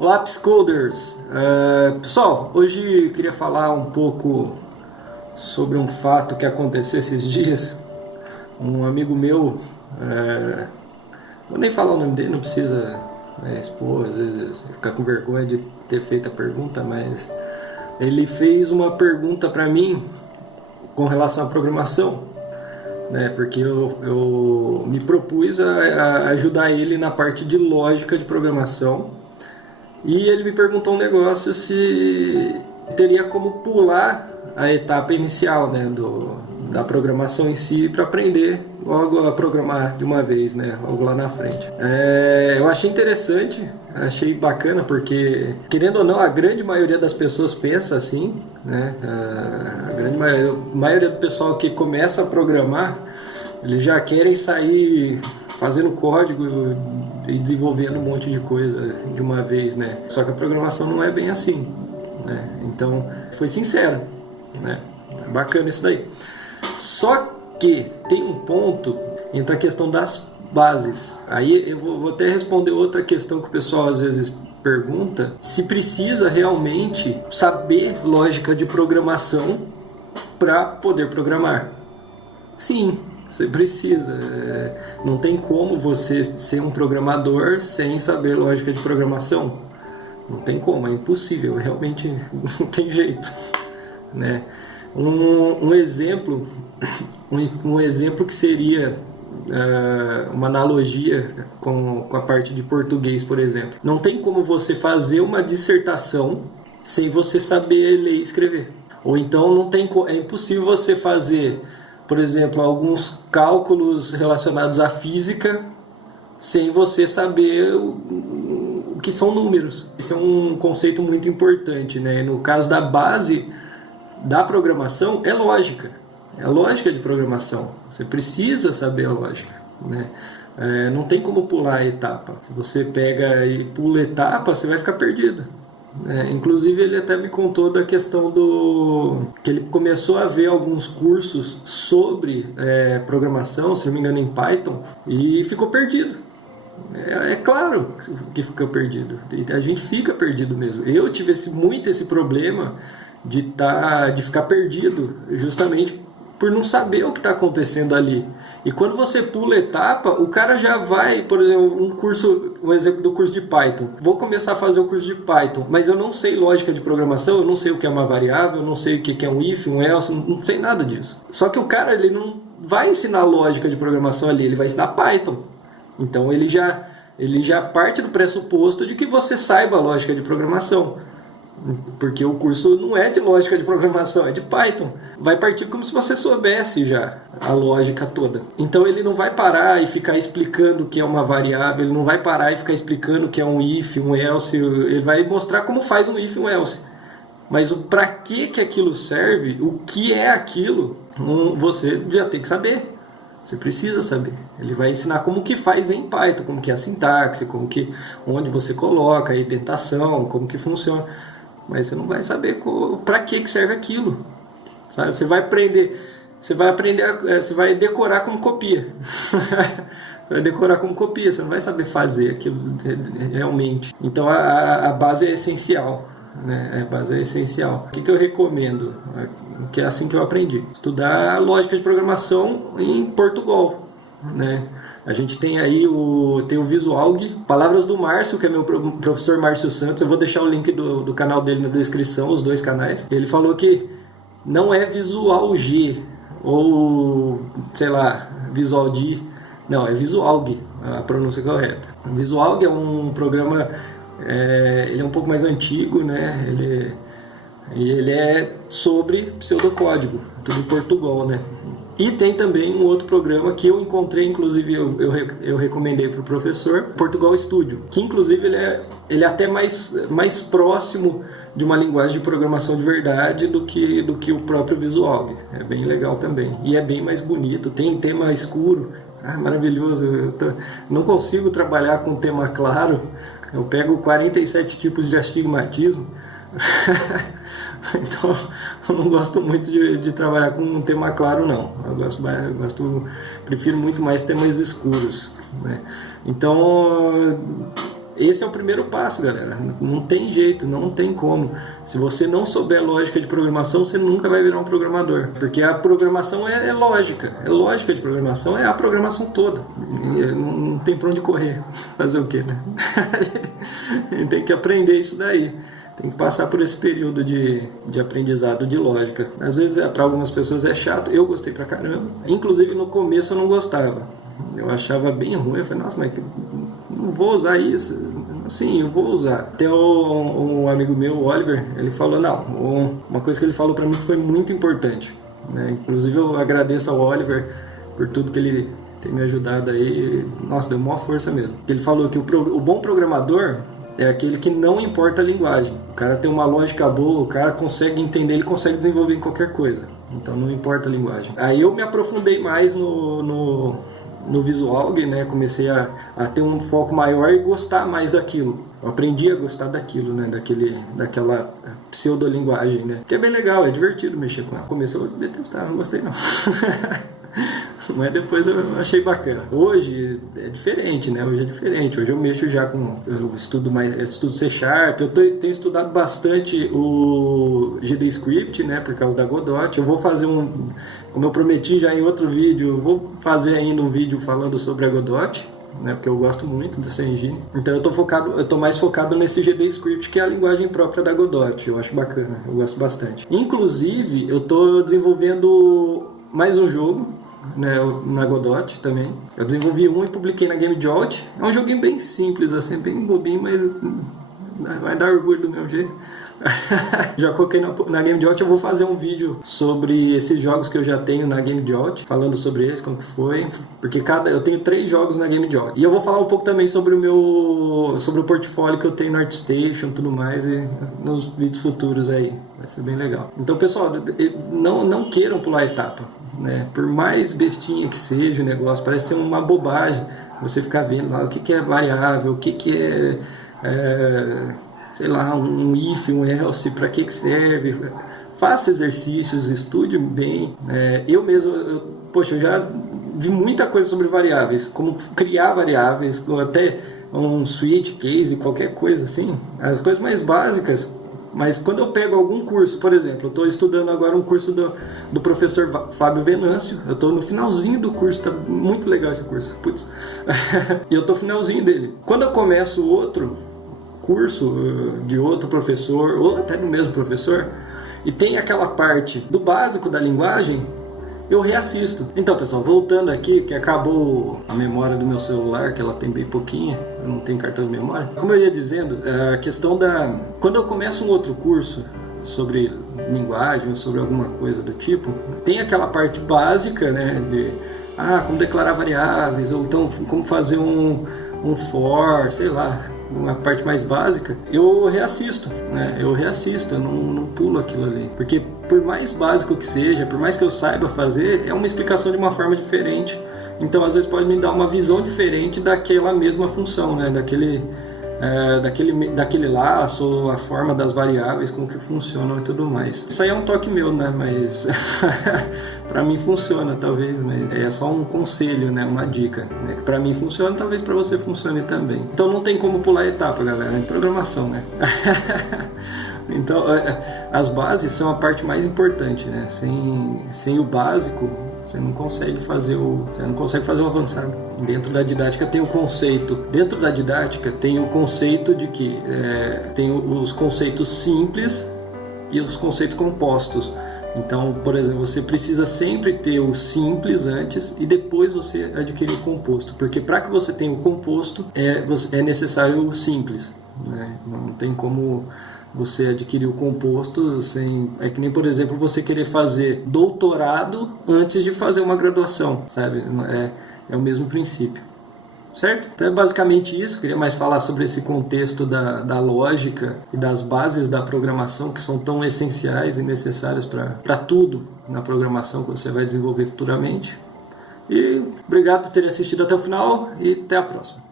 Olá, Psicoders! Pessoal, hoje eu queria falar um pouco sobre um fato que aconteceu esses dias. Um amigo meu, vou nem falar o nome dele, não precisa expor, às vezes ficar com vergonha de ter feito a pergunta, mas ele fez uma pergunta para mim com relação à programação, né? Porque eu me propus a ajudar ele na parte de lógica de programação. E ele me perguntou um negócio se teria como pular a etapa inicial, né, da programação em si para aprender logo a programar de uma vez, né, logo lá na frente. Eu achei interessante, achei bacana, porque, querendo ou não, a grande maioria das pessoas pensa assim, né, a grande maioria do pessoal que começa a programar, eles já querem sair fazendo código e desenvolvendo um monte de coisa de uma vez, né? Só que a programação não é bem assim, né? Então, foi sincero, né? É bacana isso daí. Só que tem um ponto entre a questão das bases. Aí eu vou até responder outra questão que o pessoal às vezes pergunta, se precisa realmente saber lógica de programação para poder programar. Sim, você precisa. Não tem como você ser um programador sem saber lógica de programação. Não tem como, é impossível, realmente não tem jeito, né? Um exemplo que seria uma analogia com a parte de português, por exemplo. Não tem como você fazer uma dissertação sem você saber ler e escrever. Ou então é impossível você fazer, por exemplo, alguns cálculos relacionados à física sem você saber o que são números. Esse é um conceito muito importante, né? No caso da base da programação, é lógica de programação. Você precisa saber a lógica, né? Não tem como pular a etapa. Se você pega e pula a etapa, você vai ficar perdido. Inclusive ele até me contou da questão que ele começou a ver alguns cursos sobre programação, se não me engano em Python, e ficou perdido. É claro que ficou perdido, a gente fica perdido mesmo. Eu tive muito esse problema de ficar perdido justamente por não saber o que está acontecendo ali. E quando você pula etapa, o cara já vai, por exemplo, um exemplo do curso de Python. Vou começar a fazer o curso de Python, mas eu não sei lógica de programação, eu não sei o que é uma variável, eu não sei o que é um if, um else, não sei nada disso. Só que o cara, ele não vai ensinar lógica de programação ali, ele vai ensinar Python. Então ele já parte do pressuposto de que você saiba a lógica de programação. Porque o curso não é de lógica de programação, é de Python. Vai partir como se você soubesse já a lógica toda. Então ele não vai parar e ficar explicando o que é uma variável, ele não vai parar e ficar explicando o que é um if, um else, ele vai mostrar como faz um if e um else. Mas para que aquilo serve, o que é aquilo, você já tem que saber. Você precisa saber. Ele vai ensinar como que faz em Python, como que é a sintaxe, onde você coloca a indentação, como que funciona. Mas você não vai saber para que serve aquilo, sabe? Você vai decorar como copia. Você vai decorar como copia, você não vai saber fazer aquilo realmente. Então a base é essencial, né? A base é essencial. O que eu recomendo? Que é assim que eu aprendi. Estudar lógica de programação em Portugal, né? A gente tem aí o Visualg, Palavras do Márcio, que é meu professor Márcio Santos. Eu vou deixar o link do canal dele na descrição, os dois canais. Ele falou que não é Visualg ou, sei lá, Visualdi. Não, é Visualg, a pronúncia correta. O Visualg é um programa, ele é um pouco mais antigo, né? Ele é sobre pseudocódigo, tudo em Portugal, né? E tem também um outro programa que eu encontrei, inclusive eu recomendei para o professor, Portugal Studio, que inclusive ele é até mais próximo de uma linguagem de programação de verdade do que o próprio Visual. É bem legal também. E é bem mais bonito, tem tema escuro, maravilhoso. Eu não consigo trabalhar com tema claro, eu pego 47 tipos de astigmatismo. Então eu não gosto muito de trabalhar com um tema claro, não. Prefiro muito mais temas escuros, né? Então esse é o primeiro passo, galera. Não tem jeito, não tem como. Se você não souber lógica de programação, você nunca vai virar um programador. Porque a programação é lógica. É lógica de programação, é a programação toda. Não tem pra onde correr. Fazer o quê, né? Tem que aprender isso daí. Tem que passar por esse período de aprendizado de lógica. Às vezes, para algumas pessoas é chato. Eu gostei pra caramba. Inclusive, no começo eu não gostava. Eu achava bem ruim. Eu falei, nossa, mas não vou usar isso. Sim, eu vou usar. Tem um amigo meu, o Oliver, ele falou, não, uma coisa que ele falou pra mim que foi muito importante, né? Inclusive eu agradeço ao Oliver por tudo que ele tem me ajudado aí. Nossa, deu maior força mesmo. Ele falou que o bom programador é aquele que não importa a linguagem. O cara tem uma lógica boa, o cara consegue entender, ele consegue desenvolver em qualquer coisa. Então não importa a linguagem. Aí eu me aprofundei mais no Visual, né? Comecei a ter um foco maior e gostar mais daquilo. Eu aprendi a gostar daquilo, né? Daquela pseudolinguagem, né? Que é bem legal, é divertido mexer com ela. Comecei a detestar, não gostei não. Mas depois eu achei bacana. Hoje é diferente, né? Hoje é diferente. Hoje eu mexo já com... Eu estudo C#. Eu tenho estudado bastante o GDScript, né? Por causa da Godot. Eu vou fazer como eu prometi já em outro vídeo, eu vou fazer ainda um vídeo falando sobre a Godot, né? Porque eu gosto muito dessa engine. Então eu tô mais focado nesse GDScript, que é a linguagem própria da Godot. Eu acho bacana, eu gosto bastante. Inclusive, eu tô desenvolvendo mais um jogo, né, na Godot também. Eu desenvolvi um e publiquei na Game Jolt. É um joguinho bem simples, assim, bem bobinho, mas vai dar orgulho do meu jeito. Já coloquei na Game Jolt. Eu vou fazer um vídeo sobre esses jogos que eu já tenho na Game Jolt, falando sobre eles, como que foi, porque eu tenho 3 jogos na Game Jolt. E eu vou falar um pouco também sobre o portfólio que eu tenho no ArtStation e tudo mais, e nos vídeos futuros aí. Vai ser bem legal. Então, pessoal, não queiram pular a etapa, né? Por mais bestinha que seja o negócio, parece ser uma bobagem você ficar vendo lá o que é variável, o que é sei lá, um if, um else, para que serve. Faça exercícios, estude bem. Eu mesmo, eu já vi muita coisa sobre variáveis, como criar variáveis, até um switch case, qualquer coisa assim, as coisas mais básicas. Mas quando eu pego algum curso, por exemplo, eu estou estudando agora um curso do professor Fábio Venâncio, eu estou no finalzinho do curso, está muito legal esse curso, putz. E eu estou no finalzinho dele. Quando eu começo outro curso de outro professor, ou até do mesmo professor, e tem aquela parte do básico da linguagem, eu reassisto. Então, pessoal, voltando aqui, que acabou a memória do meu celular, que ela tem bem pouquinha, eu não tenho cartão de memória. Como eu ia dizendo, a questão quando eu começo um outro curso sobre linguagem, sobre alguma coisa do tipo, tem aquela parte básica, né, de como declarar variáveis, ou então como fazer um for, sei lá, uma parte mais básica, eu reassisto, né? Eu não pulo aquilo ali. Porque por mais básico que seja, por mais que eu saiba fazer, é uma explicação de uma forma diferente. Então, às vezes, pode me dar uma visão diferente daquela mesma função, né? Daquele laço, a forma das variáveis, como que funcionam e tudo mais. Isso aí é um toque meu, né? Mas pra mim funciona, talvez, mas é só um conselho, né? Uma dica, né? Que pra mim funciona, talvez pra você funcione também. Então não tem como pular etapa, galera, é programação, né? Então, as bases são a parte mais importante, né? Sem o básico, você não consegue fazer o avançado. Dentro da didática tem o conceito. Dentro da didática tem o conceito de que tem os conceitos simples e os conceitos compostos. Então, por exemplo, você precisa sempre ter o simples antes e depois você adquirir o composto. Porque para que você tenha o composto, é necessário o simples, né? Não tem como você adquirir o composto sem... É que nem, por exemplo, você querer fazer doutorado antes de fazer uma graduação, sabe? É o mesmo princípio, certo? Então é basicamente isso. Queria mais falar sobre esse contexto da lógica e das bases da programação, que são tão essenciais e necessárias para tudo na programação que você vai desenvolver futuramente. E obrigado por terem assistido até o final e até a próxima.